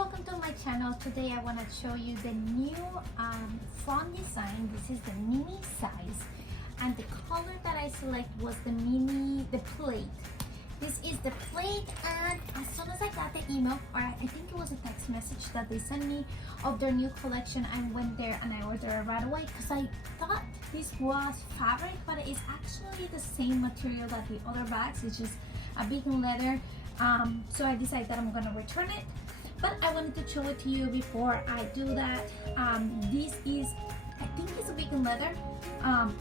welcome to my channel. Today I want to show you the new Fawn design. This is the mini size, and the color that I select was the Plaid. This is the Plaid, and as soon as I got the email, or I think it was a text message that they sent me of their new collection, I went there and I ordered it right away because I thought this was fabric, but it's actually the same material that the other bags. It's just a vegan leather. So I decided that I'm gonna return it, but I wanted to show it to you before I do that. This is, I think it's a vegan leather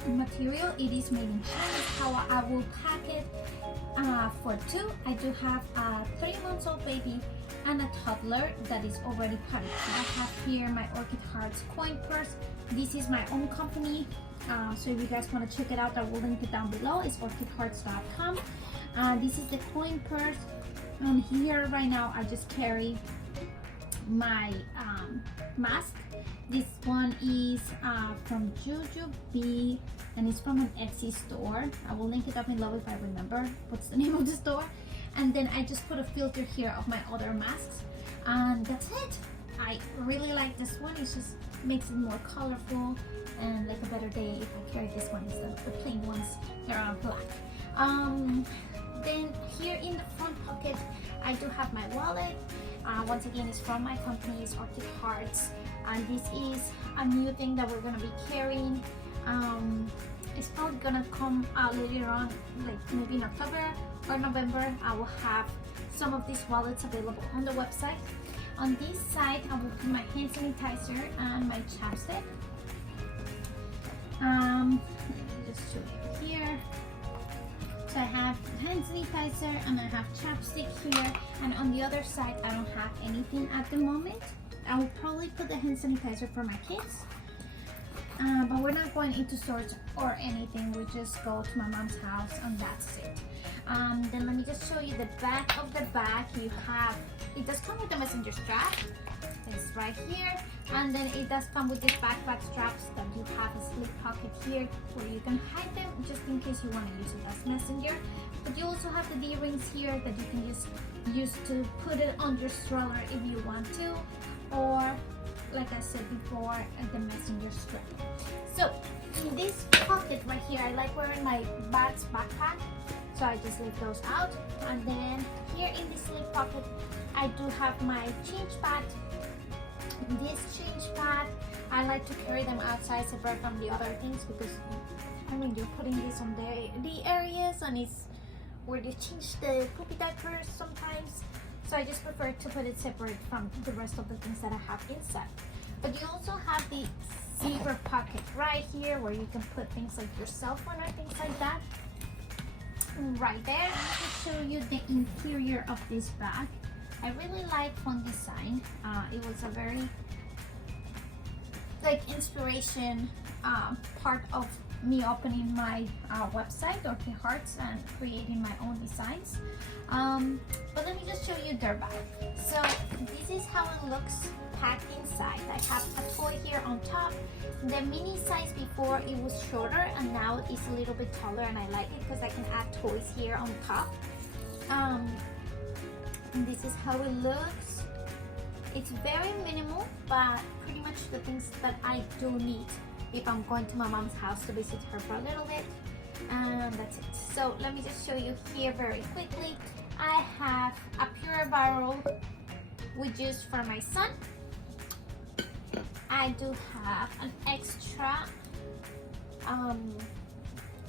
material. It is made in China. That's how I will pack it for two. I do have a 3-month-old baby and a toddler that is already packed. I have here my Orchid Hearts coin purse. This is my own company, so if you guys want to check it out, I will link it down below. It's orchidhearts.com. This is the coin purse. Here right now I just carry my mask. This one is from Jujube, and it's from an Etsy store. I will link it up below if I remember what's the name of the store. And then I just put a filter here of my other masks, and that's it. I really like this one. It just makes it more colorful and like a better day if I carry this one instead of the plain ones. They're black. Then here in the front pocket I do have my wallet. Once again, it's from my company, it's Orchid Hearts, and this is a new thing that we're gonna be carrying. It's probably gonna come out later on, like maybe in October or November. I will have some of these wallets available on the website. On this side I will put my hand sanitizer and my chapstick. Let me just show you here. So I have hand sanitizer and I have chapstick here, and on the other side I don't have anything at the moment. I will probably put the hand sanitizer for my kids, but we're not going into stores or anything. We just go to my mom's house and that's it. Then let me just show you the back of the bag. You have, it does come with a messenger strap. It's right here, and then it does come with these backpack straps that you have a slip pocket here where you can hide them just in case you want to use it as messenger. But you also have the D-rings here that you can just use to put it on your stroller if you want to, or like I said before, the messenger strap. So in this pocket right here, I like wearing my bag's backpack, so I just leave those out. And then here in this slip pocket I do have my change pad. This change pad, I like to carry them outside separate from the other things, because I mean, you're putting this on the areas and it's where they change the poopy diapers sometimes, so I just prefer to put it separate from the rest of the things that I have inside. But you also have the zipper pocket right here where you can put things like your cell phone or things like that. Right there, let me show you the interior of this bag. I really like Fawn design. It was a very like inspiration part of me opening my website, Orchid Hearts, and creating my own designs. But let me just show you their bag. So this is how it looks packed inside. I have a toy here on top. The mini size before it was shorter, and now it's a little bit taller, and I like it because I can add toys here on top. And this is how it looks. It's very minimal, but pretty much the things that I do need if I'm going to my mom's house to visit her for a little bit, and that's it. So let me just show you here very quickly. I have a pure barrel with juice for my son. I do have an extra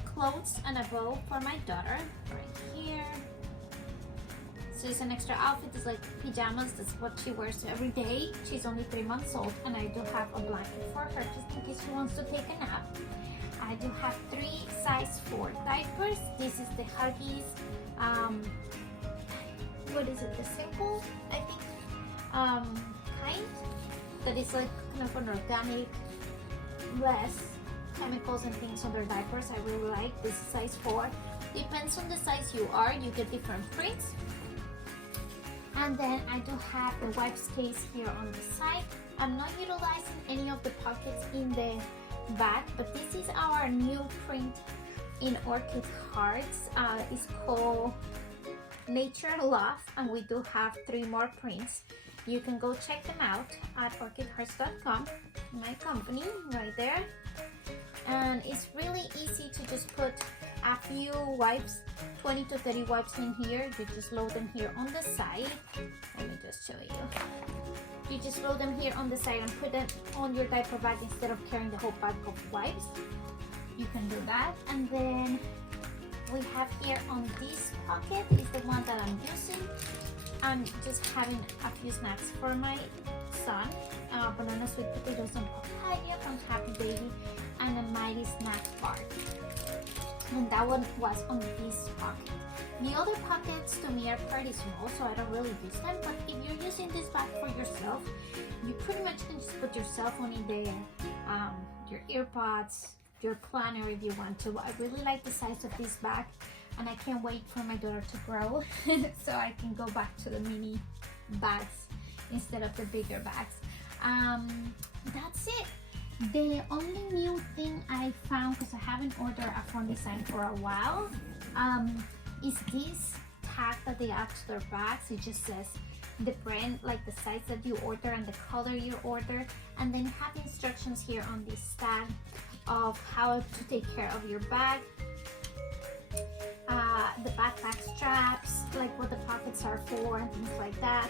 clothes and a bow for my daughter right here. So it's an extra outfit. It's like pajamas. That's what she wears every day. She's only 3 months old, and I do have a blanket for her just in case she wants to take a nap. I do have 3 size 4 diapers. This is the Huggies. What is it? The simple, I think, kind. That is like kind of an organic, less chemicals and things on their diapers. I really like this size 4. Depends on the size you are. You get different prints. And then I do have the wipes case here on the side. I'm not utilizing any of the pockets in the back, but this is our new print in Orchid Hearts. It's called Nature Love, and we do have 3 more prints. You can go check them out at orchidhearts.com, my company right there. And it's really easy to just put a few wipes, 20 to 30 wipes in here. You just load them here on the side. Let me just show you. You just load them here on the side and put them on your diaper bag instead of carrying the whole bag of wipes. You can do that. And then we have here on this pocket is the one that I'm using. I'm just having a few snacks for my son. Banana sweet potatoes and papaya from Happy Baby, and a Mighty Snack bar. And that one was on this pocket. The other pockets to me are pretty small, so I don't really use them. But if you're using this bag for yourself, you pretty much can just put your cell phone in there, your earpods, your planner if you want to. I really like the size of this bag, and I can't wait for my daughter to grow so I can go back to the mini bags instead of the bigger bags. That's it. The only new thing I found, because I haven't ordered a Fawn design for a while, is this tag that they add to their bags. It just says the brand, like the size that you order and the color you order, and then have instructions here on this tag of how to take care of your bag, the backpack straps, like what the pockets are for and things like that.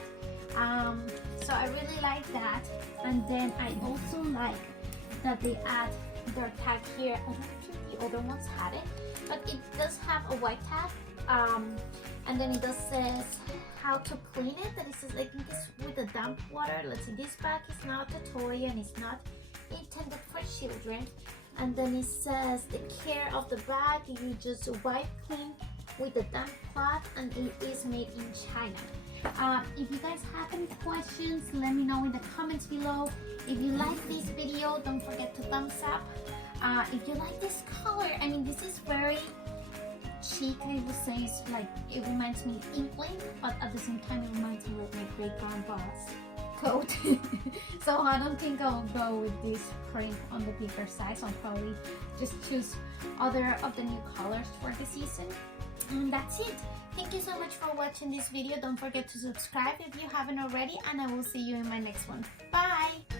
So I really like that. And then I also like that they add their tag here. I don't think the other ones had it, but it does have a white tag, and then it does says how to clean it. That it says, I think it's with the damp water. Let's see, this bag is not a toy and it's not intended for children. And then it says the care of the bag, you just wipe clean with a damp cloth, and it is made in China. If you guys have any questions, let me know in the comments below. If you like this video, don't forget to thumbs up. If you like this color, I mean, this is very chic, I would say. It's like, it reminds me of Inkling, but at the same time it reminds me of my great grandpa's coat. So I don't think I'll go with this print on the bigger size. I'll probably just choose other of the new colors for the season. And that's it. Thank you so much for watching this video. Don't forget to subscribe if you haven't already, and I will see you in my next one. Bye!